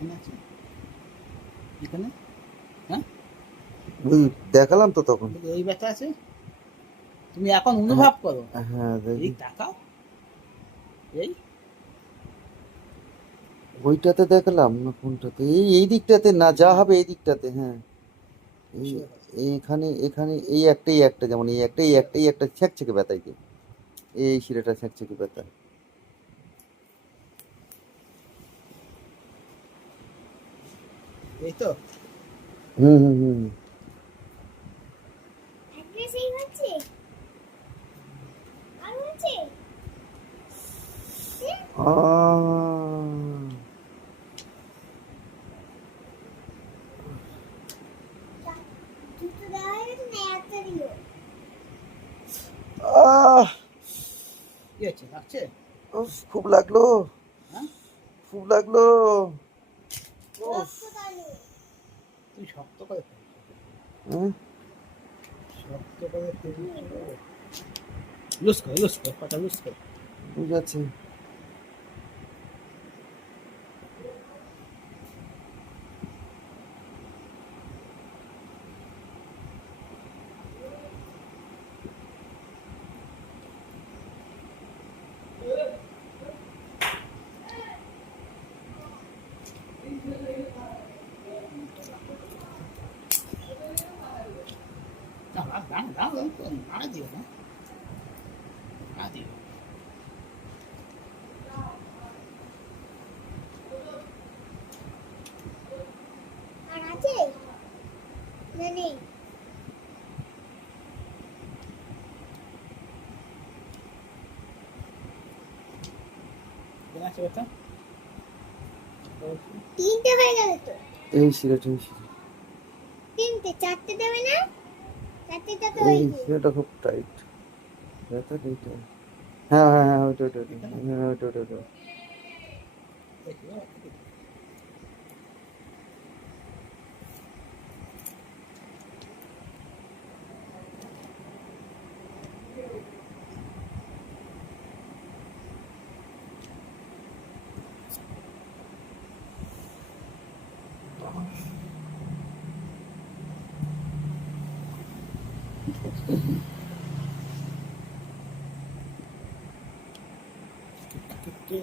এখানে আছে, এখানে, হ্যাঁ ওই দেখালাম তো তখন। এই ব্যথা আছে, তুমি এখন অনুভব করো। হ্যাঁ এই দেখি, তাকাও, এই ওইটাতে দেখালাম না কোনটাতে, এই দিকটাতে না, যা হবে এই দিকটাতে। হ্যাঁ এই এখানে এখানে এই একটাই একটা, যেমন এই একটা ছ্যাঁকছ্যাঁকে ব্যথা, এই যে এই শিরাটা ছ্যাঁকছ্যাঁকে ব্যথা। এই তো হুম হুম হুম। আহ, আহ, কি হচ্ছে, লাগছে? উফ, খুব লাগলো, হ্যাঁ, খুব লাগলো। উফ, তুমি শক্ত করে ফেলছো, হ্যাঁ, শক্ত করে ফেলছো, লুজ করে, লুজ করে, পাটা লুজ করে। বুঝাচ্ছে। দাঁড়া দাঁড়া দাঁড়া, নাড়া দিও না, নাড়া দিও। এখানে আছে ব্যথা, তিনটে হয়ে গেল তো, এই শিরাটা, এই শিরা, তিনটে চারটে দেবে না, চারটেটা তো এই এই যে শিরাটা খুব টাইট, ব্যথা এইটা। হ্যাঁ হ্যাঁ হ্যাঁ, ওইটা ওইটা ওইটা, হ্যাঁ ওইটা ওইটা ওইটা। দেখো, কে